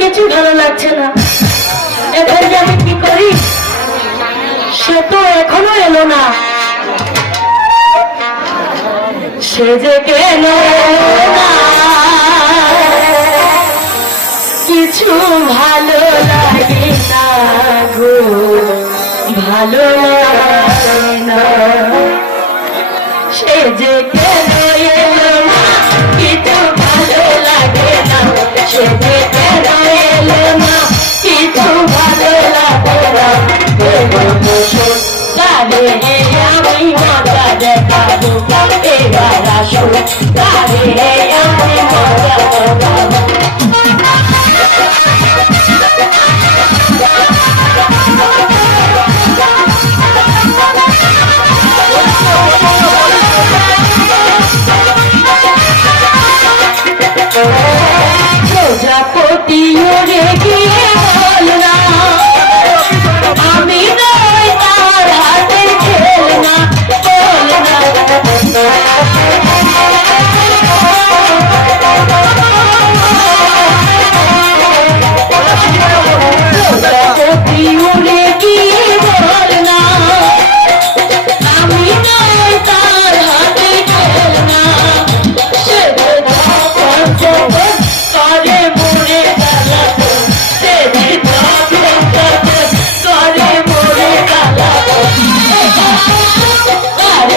কিছু ভালো লাগছে না এখন আমি কি করি সে যে কেন কিছু ভালো লাগে না গো, ভালো লাগে না। সে কেন কিছু ভালো লাগে না। সে কেন এলো না, কিছু ভালো লাগে না। Show it, got it,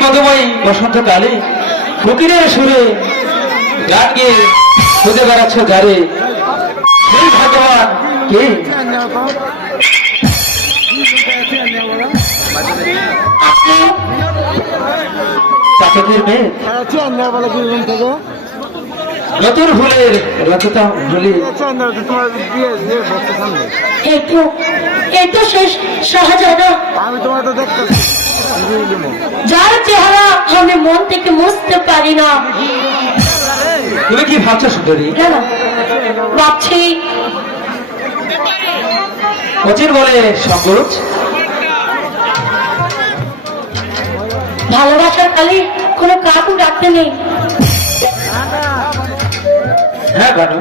Madhumoyi বসন্তকালে ফকিরের সুরে গান গিয়ে খুঁজে বেড়াচ্ছ যারে সেই ভগবান কে? মেয়ে। নতুন ফুলের রচতা ভুলি চেন্নাই তোমার বিয়ে বিয়ে বসতে এই তো এই তো শেষ শাহজাদা আমি তোমার তো দেবো যার চেহারা আমি মন থেকে মুছতে পারি না। তুমি কি ভাবছ সুন্দরী? ভাবছি অচির বলে সংকোচ। ভালোবাসার কালে কোনো কাকু রাখতে নেই। হ্যাঁ গানু